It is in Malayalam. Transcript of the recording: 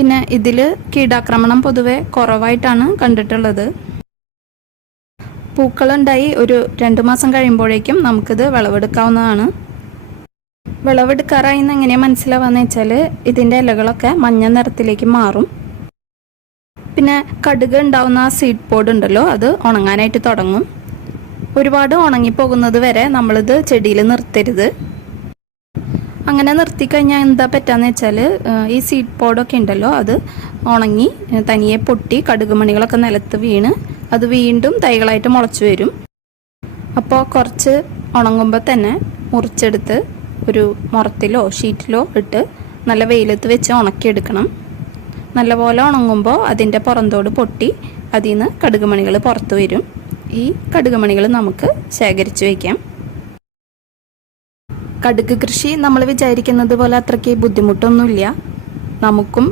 പിന്നെ ഇതിൽ കീടാക്രമണം പൊതുവെ കുറവായിട്ടാണ് കണ്ടിട്ടുള്ളത്. പൂക്കളുണ്ടായി ഒരു രണ്ട് മാസം കഴിയുമ്പോഴേക്കും നമുക്കിത് വിളവെടുക്കാവുന്നതാണ്. വിളവെടുക്കാറായി എന്ന് മനസ്സിലാവാന്ന് വെച്ചാൽ ഇതിന്റെ ഇലകളൊക്കെ മഞ്ഞ നിറത്തിലേക്ക് മാറും. പിന്നെ കടുക് ഉണ്ടാവുന്ന ആ സീഡ് പോഡ് ഉണ്ടല്ലോ അത് ഉണങ്ങാനായിട്ട് തുടങ്ങും. ഒരുപാട് ഉണങ്ങിപ്പോകുന്നത് വരെ നമ്മളിത് ചെടിയിൽ നിർത്തരുത്. അങ്ങനെ നിർത്തിക്കഴിഞ്ഞാൽ എന്താ പറ്റാന്ന് വെച്ചാൽ ഈ സീഡ് പോഡൊക്കെ ഉണ്ടല്ലോ അത് ഉണങ്ങി തനിയെ പൊട്ടി കടുക് മണികളൊക്കെ നിലത്ത് വീണ് അത് വീണ്ടും തൈകളായിട്ട് മുളച്ചു വരും. അപ്പോൾ കുറച്ച് ഉണങ്ങുമ്പോൾ തന്നെ മുറിച്ചെടുത്ത് ഒരു മുറത്തിലോ ഷീറ്റിലോ ഇട്ട് നല്ല വെയിലത്ത് വെച്ച് ഉണക്കിയെടുക്കണം. നല്ലപോലെ ഉണങ്ങുമ്പോൾ അതിന്റെ പുറന്തോട് പൊട്ടി അതിൽ നിന്ന് കടുകുമണികൾ പുറത്തു വരും. ഈ കടുകുമണികൾ നമുക്ക് ശേഖരിച്ചു വയ്ക്കാം കടുക് കൃഷി നമ്മൾ വിചാരിക്കുന്നത് പോലെ അത്രയ്ക്ക് ബുദ്ധിമുട്ടൊന്നുമില്ല. നമുക്കും